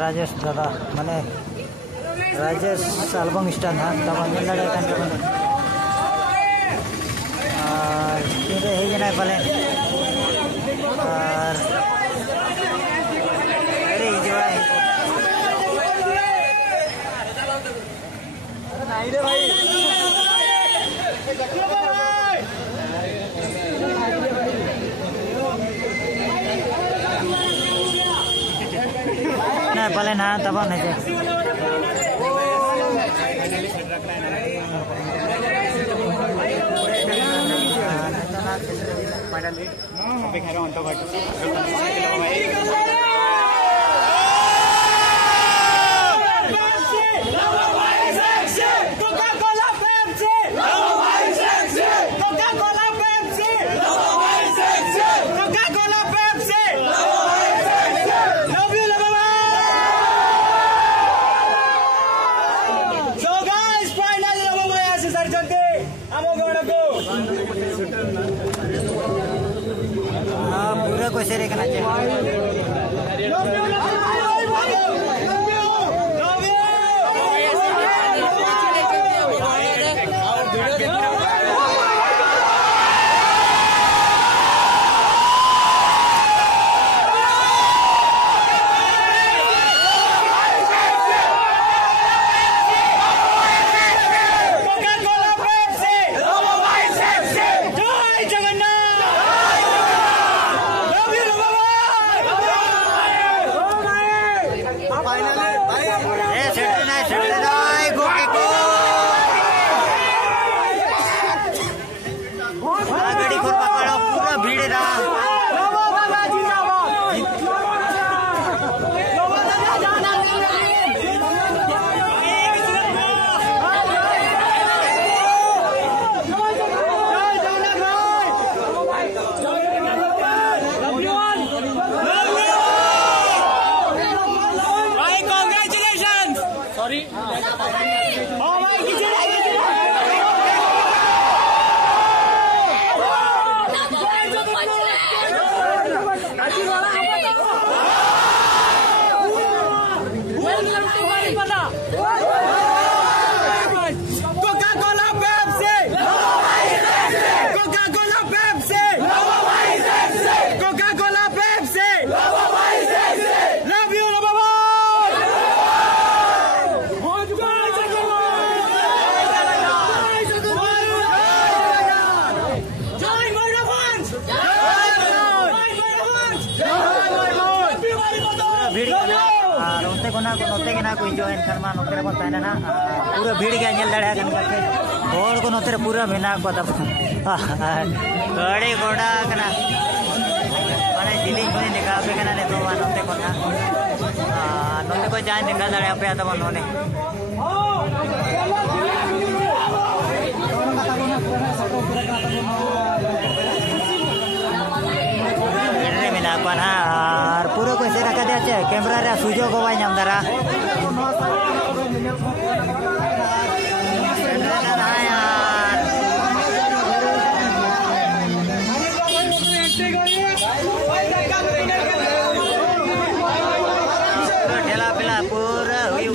राजेश दादा माने Rajesh album star हाँ तब लड़े हेजना पाले ना पाले ना तब नहीं पूरा कोई से देखना चाहिए नोते के ना कोई जो एनखान मा नोते बन ताना ना पूरा भीड़ के नेल दड़े गन करके होड़ को नोते पूरा मेना को तब गाड़ी घोड़ा कना माने दिल्ली कोनी निकाल पे कना ने तो नोते को ना नोते को जान निकाल दड़े पे तब नोने मेना को ना और पूरा को से रखा दे कैमरा रे सुजो को बाय नाम दरा ठेला पेला पूरा हुई